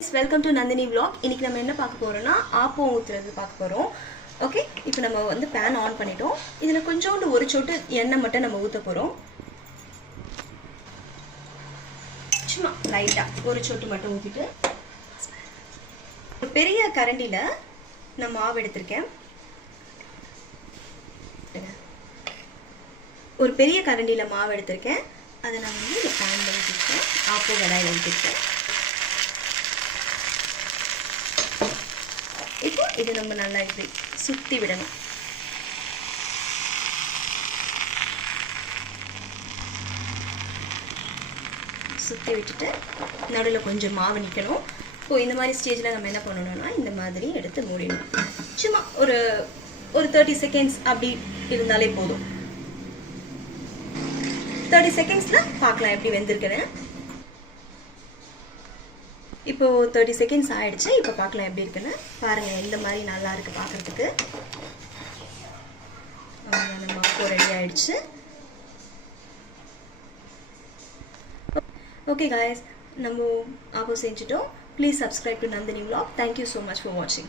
Welcome to Nandini vlog. இன்னைக்கு நம்ம என்ன பார்க்க போறோம்னா ஆப்பம் ஊத்துறது பார்க்க போறோம். ஓகே, இப்போ நம்ம வந்து pan ஆன் பண்ணிட்டோம். இதுல கொஞ்சோண்டு ஒரு சொட்டு எண்ணெய் மட்டும் நம்ம ஊத்த போறோம். சும்மா லைட்டா ஒரு சொட்டு மட்டும் ஊத்திட்டு ஒரு பெரிய கரண்டில நான் மாவு எடுத்துர்க்கேன். ஒரு பெரிய கரண்டில மாவு எடுத்துர்க்கேன். அதை நான் வந்து இந்த panல ஊத்திட்டேன். ஆப்பம் கடாயில ஊத்திட்டேன். இப்போ இது நம்ம நல்லா இப்படி சுத்தி விடணும். சுத்தி விட்டுட்டு நடுவுல கொஞ்சம் மாவு நிக்கணும். இப்போ இந்த மாதிரி ஸ்டேஜ்ல நம்ம என்ன பண்ணணும்னா இந்த மாதிரி எடுத்து மூடிடணும். சும்மா ஒரு 30 செகண்ட்ஸ் அப்படி இருந்தாலே போதும். 30 செகண்ட்ஸ்ல பார்க்கலாம் எப்படி வெந்திருக்குன்னு. இப்போ 30 செகண்ட்ஸ் ஆயிடுச்சு. இப்போ பார்க்கலாம் எப்படி இருக்குன்னு. பாருங்க இந்த மாதிரி நல்லா இருக்கு பார்க்கிறதுக்கு. நம்ம மாவு ரெடி ஆயிடுச்சு. ஓகே गाइस, நம்ம ஆப்பம் செஞ்சிட்டோம். Please subscribe to Nandini vlog. Thank you so much for watching.